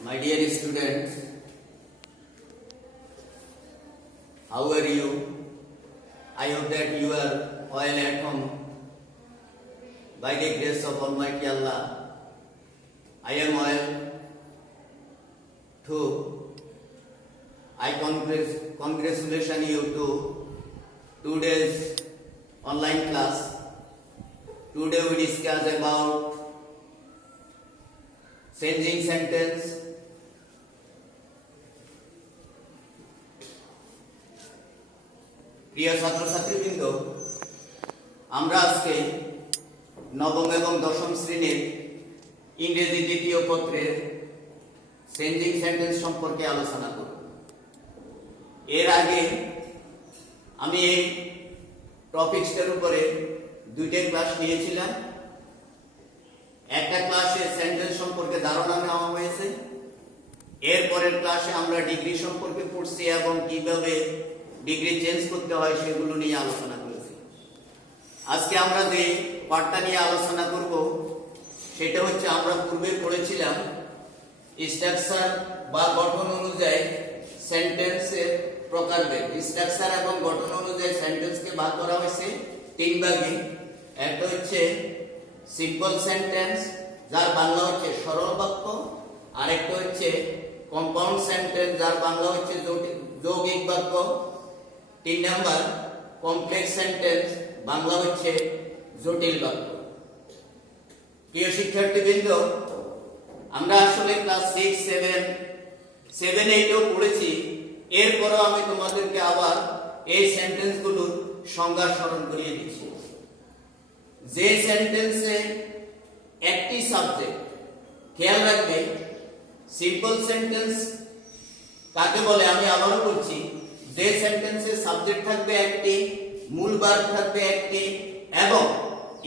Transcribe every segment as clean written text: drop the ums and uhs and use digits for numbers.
My dear students, how are you? I hope that you are well at home. By the grace of Almighty Allah, I am well too. I congratulate you to today's online class. Today we discuss about changing sentence. প্রিয় ছাত্রছাত্রীবৃন্দ, আমরা আজকে নবম এবং দশম শ্রেণীর ইংরেজি দ্বিতীয় পত্রের চেঞ্জিং সেন্টেন্স সম্পর্কে আলোচনা করব। এর আগে আমি এই টপিকসটার উপরে দুইটা ক্লাস নিয়েছিলাম। একটা ক্লাসে সেন্টেন্স সম্পর্কে ধারণা নেওয়া হয়েছে, এরপরের ক্লাসে আমরা ডিগ্রি সম্পর্কে পড়ছি এবং কিভাবে ডিগ্রি চেঞ্জ করতে হয় সেগুলো নিয়ে আলোচনা করেছি। আজকে আমরা যে পার্টটা নিয়ে আলোচনা করব সেটা হচ্ছে, আমরা পূর্বে পড়েছিলাম স্ট্রাকচার বা গঠন অনুযায়ী সেন্টেন্সের প্রকারভেদ। স্ট্রাকচার এবং গঠন অনুযায়ী সেন্টেন্সকে ভাগ করা হয়েছে তিন ভাগে। একটা হচ্ছে সিম্পল সেন্টেন্স, যার বাংলা হচ্ছে সরল বাক্য। আরেকটা হচ্ছে কম্পাউন্ড সেন্টেন্স, যার বাংলা হচ্ছে যৌগিক বাক্য। 3 নাম্বার কমপ্লেক্স সেন্টেন্স, বাংলা হচ্ছে জটিল বাক্য। প্রিয় শিক্ষার্থীবৃন্দ, আমরা আসলে ক্লাস 6, 7, 8 পড়েছি। এরপরও আমি তোমাদেরকে আবার এই সেন্টেন্সগুলোর সংজ্ঞা স্মরণ করিয়ে দিচ্ছি। যে সেন্টেন্সে একটি সাবজেক্ট, খেয়াল রাখবে সিম্পল সেন্টেন্স কাকে বলে আমি আবারও বলছি, যে সেন্টেন্সে সাবজেক্ট থাকবে একটি, মূল ভার্ব থাকবে একটি এবং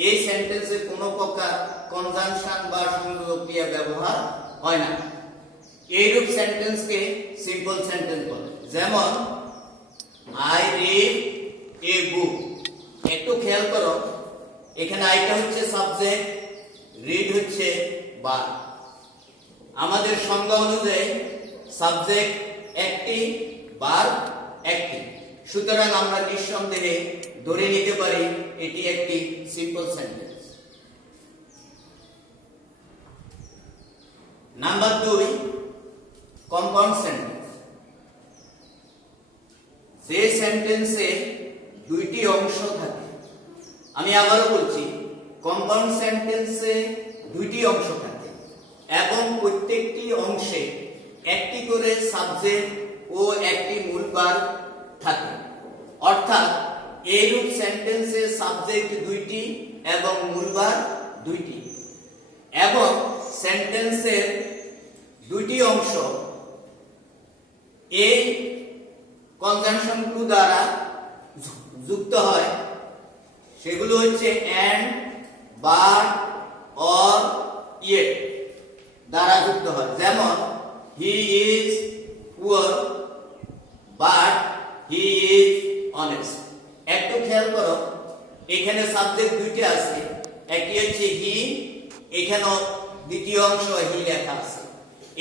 এই সেন্টেন্সে কোনো প্রকার কনজাংশন বা সংযোজক ক্রিয়া ব্যবহার হয় না, এইরূপ সেন্টেন্সকে সিম্পল সেন্টেন্স বলে। যেমন আই রিড এ বুক। একটু খেয়াল করো, এখানে আইটা হচ্ছে সাবজেক্ট, রিড হচ্ছে ভার্ব। আমাদের সংজ্ঞা অনুযায়ী সাবজেক্ট একটি, ভার্ব একটি, সুতরাং আমরা নিঃসন্দেহে ধরে নিতে পারি এটি একটি simple sentence. Number 2, compound sentence. যে সেন্টেন্সে দুইটি অংশ থাকে, আমি আবারও বলছি, কম্পাউন্ড সেন্টেন্সে দুইটি অংশ থাকে এবং প্রত্যেকটি অংশে একটি করে সাবজেক্ট ও একটি মূল ভার্ব থাকে। অর্থাৎ এইরূপ সেন্টেন্সে সাবজেক্ট দুইটি এবং মূল ভার্ব দুইটি, এবং সেন্টেন্সের দুইটি অংশ এই কনজাংশনগুলো দ্বারা যুক্ত হয়। সেগুলো হচ্ছে এন্ড, বাট, অর, ইয়েট দ্বারা যুক্ত হয়। যেমন he is poor but he is honest. একটু খেয়াল করো, এখানে সাবজেক্ট দুইটা আছে, একটি হচ্ছে হি, এখানেও দ্বিতীয় অংশ হি লেখা আছে।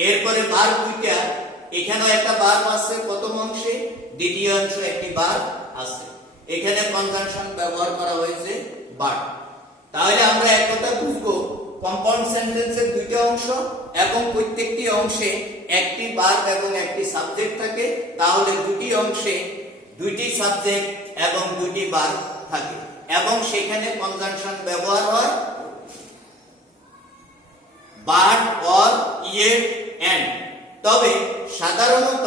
এরপরে ভার্ব দুইটা, এখানেও একটা ভার্ব আছে প্রথম অংশে, দ্বিতীয় অংশ একটি ভার্ব আছে। এখানে কনজাংশন ব্যবহার করা হয়েছে বাট। তাহলে আমরা এক কথা বুঝবো, কম্পাউন্ড সেন্টেন্সের দুইটা অংশ এবং প্রত্যেকটি অংশে একটি ভার্ব এবং একটি সাবজেক্ট থাকে। তাহলে দুটি অংশে দুইটি সাবজেক্ট এবং দুটি ভার্ব থাকে এবং সেখানে কনজাংশন ব্যবহার হয় বাট, অর, ইয়েট, এন্ড। তবে সাধারণত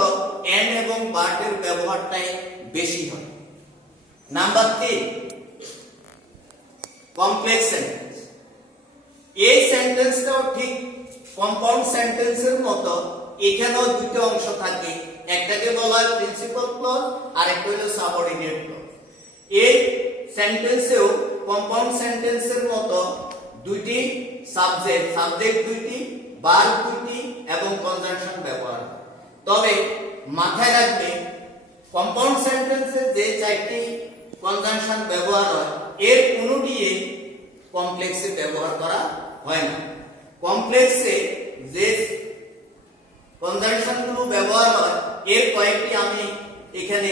এন্ড এবং বাটের ব্যবহারটাই বেশি হয়। Number 3, complex sentence. এই সেন্টেন্সটাও ঠিক কম্পাউন্ড সেন্টেন্সের মতো, এখানেও দুটো অংশ থাকে, একটাকে বলা হয় প্রিন্সিপাল ক্লজ আর একটা হলো সাবঅর্ডিনেট ক্লজ। এই সেন্টেন্সেও কম্পাউন্ড সেন্টেন্সের মতো দুইটি সাবজেক্ট দুইটি, ভার্ব দুইটি এবং কনজাংশন ব্যবহার হয়। তবে মাথায় রাখবে, কম্পাউন্ড সেন্টেন্সে যে 4টি কনজাংশন ব্যবহার হয়, এর কোনোটি কমপ্লেক্সে ব্যবহার করা হয় না। কমপ্লেক্সে যে কনজাংশন গুলো ব্যবহার হয় এর কয়েকটি আমি এখানে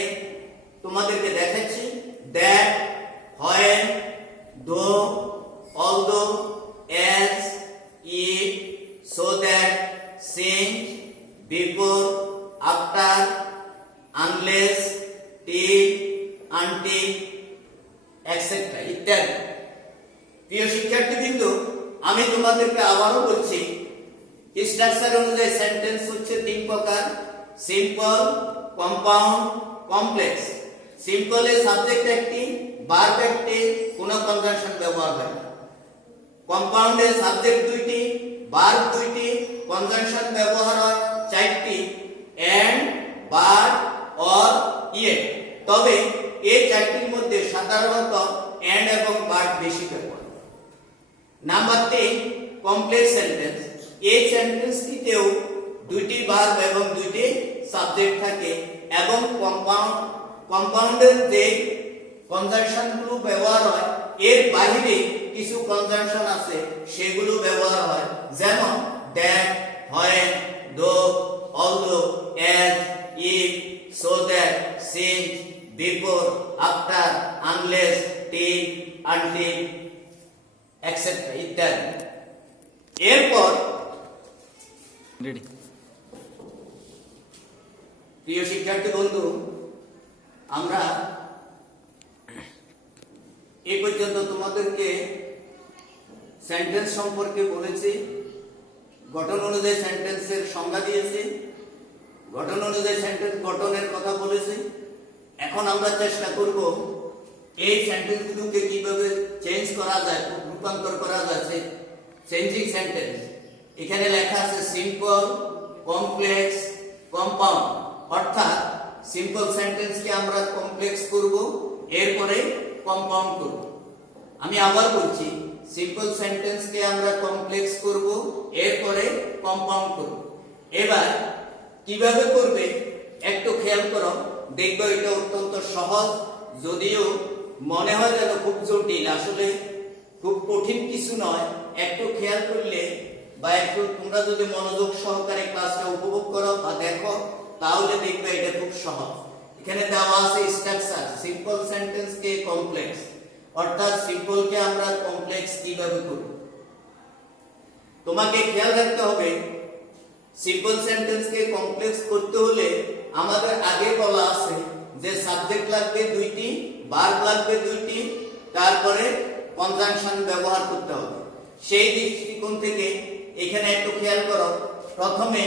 তোমাদেরকে দেখাচ্ছি। দ্যাট, হোয়েন, দো, although, as, if, so that, since, before, after, unless, till, until, etcetera ইত্যাদি। প্রিয় শিক্ষার্থীবৃন্দ, আমি তোমাদেরকে আবারও বলছি, স্ট্রাকচার অনুযায়ী সেন্টেন্স হচ্ছে তিন প্রকার: সিম্পল, কম্পাউন্ড, কমপ্লেক্স। সিম্পলে সাবজেক্ট একটি, ভার্ব একটি, কোনো কনজাংশন ব্যবহার হয় না। কম্পাউন্ডে সাবজেক্ট দুইটি, ভার্ব দুইটি, কনজাংশন ব্যবহার হয় চারটি: এন্ড, বাট, অর, ইয়েট। তবে এই চারটির মধ্যে সাধারণত এন্ড এবং বাট বেশি ব্যবহার হয়। Number 3, complex sentence. এই সেন্টেন্সটিতেও দুইটি ভার্ব এবং দুইটি সাবজেক্ট থাকে এবং কম্পাউন্ডের যে কনজাংশনগুলো ব্যবহার হয় এর বাইরে কিছু কনজাংশন আছে সেগুলো ব্যবহার হয়, যেমন দ্যাট, হোয়েন, দো, although, as, if, so that, since, before, after, unless, till, until, etcetera ইত্যাদি। এরপর প্রিয় শিক্ষার্থী বন্ধু, আমরা এই পর্যন্ত তোমাদেরকে সেন্টেন্স সম্পর্কে বলেছি, গঠন অনুযায়ী সেন্টেন্সের সংজ্ঞা দিয়েছি, গঠন অনুযায়ী সেন্টেন্স গঠনের কথা বলেছি। এখন আমরা চেষ্টা করব এই সেন্টেন্সগুলোকে কিভাবে চেঞ্জ করা যায়, রূপান্তর করা যাচ্ছে। চেঞ্জিং সেন্টেন্স এখানে লেখা আছে সিম্পল, কমপ্লেক্স, কম্পাউন্ড। অর্থাৎ সিম্পল সেন্টেন্সকে আমরা কমপ্লেক্স করব, এরপরে কম্পাউন্ড করব। আমি আবার বলছি, সিম্পল সেন্টেন্সকে আমরা কমপ্লেক্স করব, এরপরে কম্পাউন্ড করব। এবার কিভাবে করবে একটু খেয়াল করো, দেখবে এটা অত্যন্ত সহজ, যদিও মনে হয় যেন খুব জটিল, আসলে খুব কঠিন কিছু নয়। একটু খেয়াল করলে বা একটু তোমরা যদি মনোযোগ সহকারে ক্লাসটা উপভোগ করো বা দেখো, তাহলে দেখবে এটা খুব সহজ। এখানে দেওয়া আছে স্ট্রাকচার, সিম্পল সেন্টেন্সকে কমপ্লেক্স, অর্থাৎ সিম্পলকে আমরা কমপ্লেক্স কিভাবে করব। তোমাকে খেয়াল রাখতে হবে, সিম্পল সেন্টেন্সকে কমপ্লেক্স করতে হলে আমাদের আগে বলা আছে যে সাবজেক্ট লাগবে দুইটি, ভার্ব লাগবে দুইটি, তারপরে কনজাংশন ব্যবহার করতে হবে। সেই দৃষ্টিকোণ থেকে এখানে একটু খেয়াল করো, প্রথমে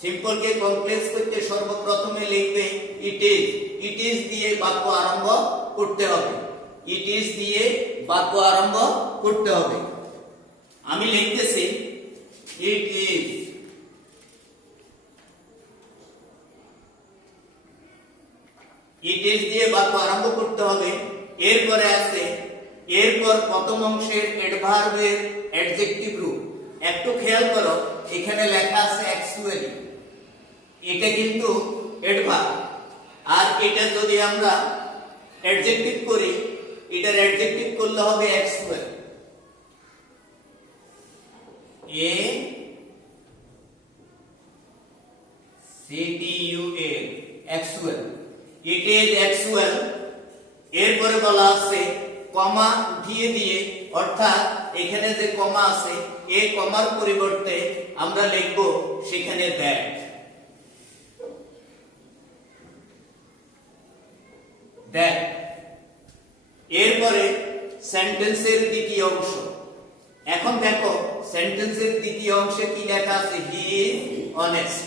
সিম্পলকে কমপ্লেক্স করতে সর্বপ্রথমে লিখবে ইট ইজ। ইট ইজ দিয়ে বাক্য আরম্ভ করতে হবে। ইট ইজ দিয়ে বাক্য আরম্ভ করতে হবে। আমি লিখতেছি ইট ইজ। ইট ইজ দিয়ে বাক্য আরম্ভ করতে হবে। এরপরে আছে, এরপর প্রথম অংশের অ্যাডভার্বের অ্যাডজেক্টিভ রূপ। একটু খেয়াল করো, এখানে লেখা আছে অ্যাকচুয়ালি, এটা কিন্তু অ্যাডভার্ব, আর এটা যদি আমরা অ্যাডজেক্টিভ করি, এটার অ্যাডজেক্টিভ করলে হবে actual. A C T U A, actual. It is actual. এরপরে বলা আছে কমা উঠিয়ে দিয়ে, অর্থাৎ এখানে যে কমা আছে এই কমার পরিবর্তে আমরা লিখব সেখানে দ্যাট। দ্যাট। এরপরে সেন্টেন্সের দ্বিতীয় অংশ। এখন দেখো সেন্টেন্সের দ্বিতীয় অংশে কি লেখা আছে, হি ইজ অনেস্ট।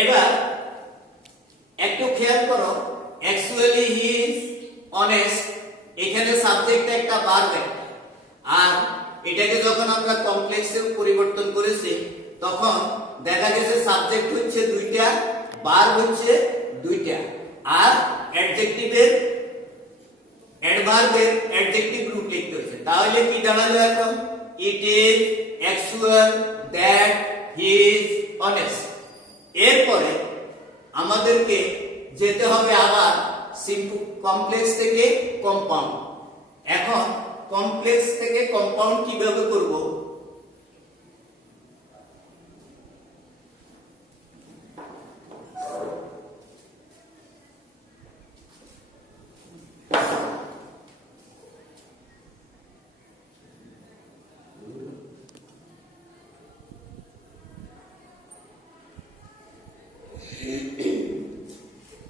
এবার একটু খেয়াল করো, অ্যাকচুয়ালি হি ইজ অনেস্ট, এখানে সাবজেক্ট একটা, ভার্ব একটা, আর এটাকে যখন আমরা কমপ্লেক্সে পরিবর্তন করেছি তখন দেখা গেছে সাবজেক্ট হচ্ছে দুইটা, ভার্ব হচ্ছে দুইটা, আর অ্যাডজেক্টিভের অ্যাডভার্বের অ্যাডজেক্টিভ রূপ লিখতে হয়েছে। তাহলে কি দাঁড়ালো এখন, ইট is actual that he is honest. এরপরে আমাদেরকে যেতে হবে আবার সিম্পল কমপ্লেক্স থেকে কম্পাউন্ড। এখন কমপ্লেক্স থেকে কম্পাউন্ড কিভাবে করব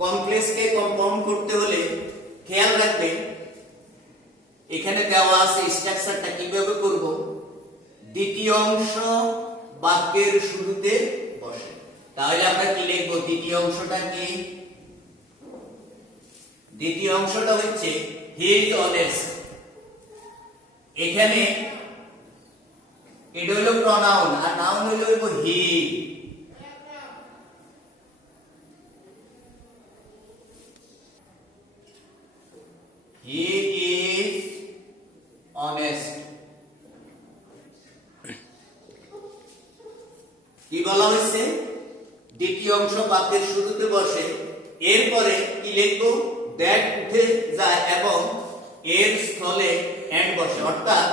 কমপ্লেক্সকে কম্পাউন্ড করতে হলে খেয়াল রাখবে এখানে দেওয়া আছে স্ট্রাকচারটা কিভাবে করব। দ্বিতীয় অংশ বাক্যের শুরুতে বসে। তাহলে আমরা কি লিখব? দ্বিতীয় অংশটা কি? দ্বিতীয় অংশটা হচ্ছে হি ইজ অনেস্ট। এখানে এটা হলো প্রনাউন আর নাউন হলো হি। He is honest. কি বলা হয়েছে? দ্বিতীয় অংশ বাক্যের শুরুতে বসে, এরপরে কি লিখব? দ্যাট উঠে যায় এবং এর স্থলে এন্ড বসে, অর্থাৎ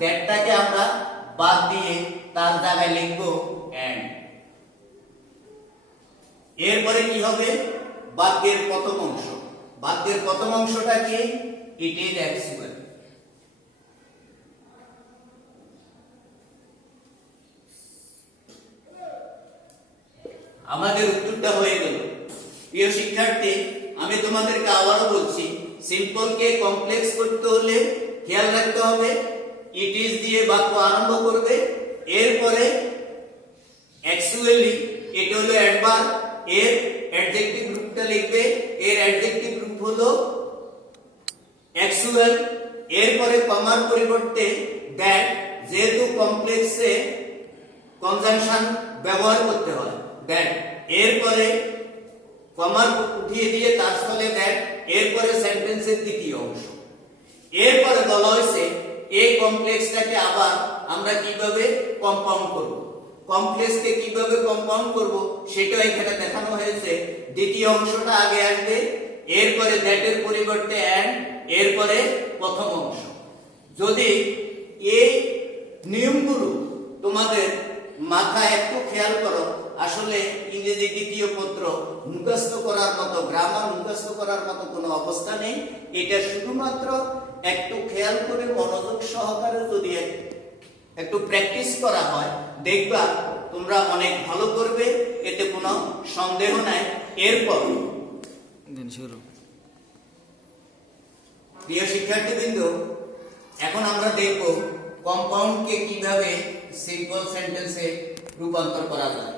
দ্যাটটাকে আমরা বাদ দিয়ে তার জায়গায় লিখব এন্ড। এরপরে কি হবে? বাক্যের প্রথম অংশ। বাক্যের প্রথম অংশটা কি? It is actual. আমাদের উত্তরটা হয়ে গেল। প্রিয় শিক্ষার্থী, আমি তোমাদেরকে আবারও বলছি, সিম্পলকে কমপ্লেক্স করতে হলে খেয়াল রাখতে হবে ইট ইজ দিয়ে বাক্য আরম্ভ করবে, এরপরে অ্যাকচুয়ালি এটা হলো অ্যাডভার্ব, এর অ্যাডজেক্টিভ গ্রুপটা লিখবে, এর অ্যাডজেক্টিভ গ্রুপ হলো অ্যাকচুয়াল, এরপরে কমার পরিবর্তে দ্যাট, যেহেতু কমপ্লেক্সে কনজাংশন ব্যবহার করতে হয় দ্যাট, এরপরে কমার উঠিয়ে দিয়ে তার স্থলে দ্যাট, এরপরে সেন্টেন্সের দ্বিতীয় অংশ। এরপরে বলা হয়েছে এই কমপ্লেক্সটাকে আবার আমরা কিভাবে কম্পাউন্ড করব। কমপ্লেক্সকে কিভাবে কম্পাউন্ড করব সেটা এখানে দেখানো হয়েছে। দ্বিতীয় অংশটা আগে আসবে, এরপরে দ্যাটের পরিবর্তে এন্ড, এরপরে প্রথম অংশ। যদি এই নিয়মগুলো তোমাদের মাথায় একটু খেয়াল করো, আসলে ইংরেজি দ্বিতীয় পত্র মুখস্থ করার মতো, গ্রামার মুখস্থ করার মতো কোনো অবস্থা নেই। এটা শুধুমাত্র একটু খেয়াল করে মনোযোগ সহকারে যদি একটু প্র্যাকটিস করা হয়, দেখবা তোমরা অনেক ভালো করবে, এতে কোনো সন্দেহ নাই। এরপর প্রিয় শিক্ষার্থীবৃন্দ, এখন আমরা দেখব কম্পাউন্ডকে কিভাবে সিম্পল সেন্টেন্সে রূপান্তর করা যায়।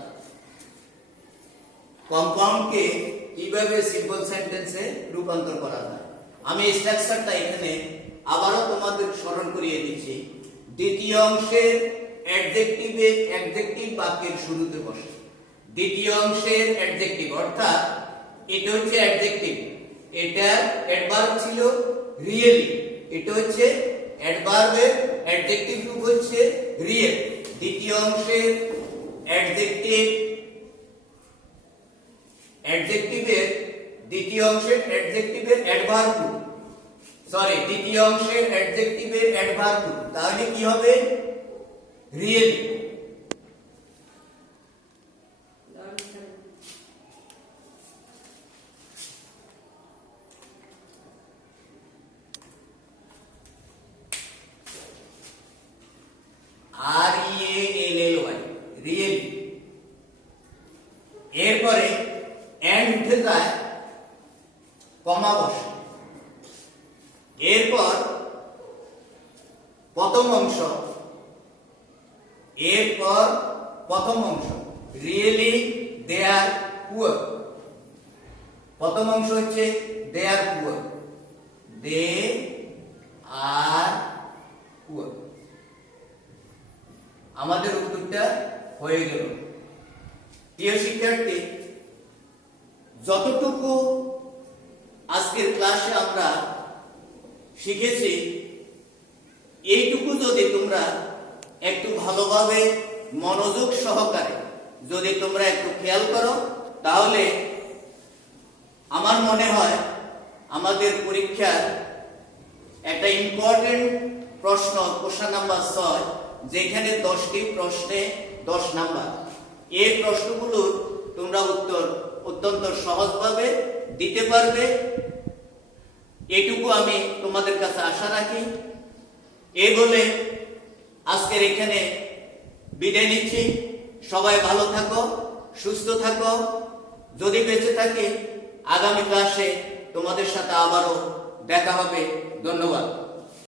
কম্পাউন্ডকে কিভাবে সিম্পল সেন্টেন্সে রূপান্তর করা যায়, আমি স্ট্রাকচারটা এখানে আবারও তোমাদের স্মরণ করিয়ে দিচ্ছি। দ্বিতীয় অংশের অ্যাডজেক্টিভে অ্যাডজেক্টিভ বাক্যের শুরুতে বসে। দ্বিতীয় অংশের অ্যাডজেক্টিভ অর্থাৎ এটা হচ্ছে অ্যাডজেক্টিভ, এটা অ্যাডভার্ব ছিল রিয়েলি, এটা হচ্ছে অ্যাডভার্বের অ্যাডজেক্টিভ রূপ হচ্ছে রিয়েল। দ্বিতীয় অংশের অ্যাডজেক্টিভের দ্বিতীয় অংশের অ্যাডজেক্টিভের অ্যাডভার্ব রূপ, দ্বিতীয় অংশের অ্যাডজেক্টিভের অ্যাডভার্ব রূপ, তাহলে কি হবে? রিয়েলি। REALLY, really. এরপরে এন্ড উঠে যায়, কমা বসে, এরপর প্রথম অংশ, এরপর প্রথম অংশ রিয়েলি দে আর পুয়ার। প্রথম অংশ হচ্ছে দে আর পুয়ার, দে আর পুয়ার। আমাদের উত্তরটা হয়ে গেল। প্রিয় শিক্ষার্থী, যতটুকু আজকের ক্লাসে আমরা শিখেছি, এইটুকু যদি তোমরা একটু ভালোভাবে মনোযোগ সহকারে যদি তোমরা একটু খেয়াল করো, তাহলে আমার মনে হয় আমাদের পরীক্ষার একটা ইম্পর্টেন্ট প্রশ্ন, কোশ্চেন নাম্বার 6, যেখানে 10টি প্রশ্নে 10 নাম্বার। এই প্রশ্নগুলোর তোমরা উত্তর অত্যন্ত সহজভাবে দিতে পারবে, এটুকু আমি তোমাদের কাছে আশা রাখি। এই বলে আজকের এখানে বিদায় নিচ্ছি। সবাই ভালো থাকো, সুস্থ থাকো। যদি বেঁচে থাকি আগামী ক্লাসে তোমাদের সাথে আবারও দেখা হবে। ধন্যবাদ।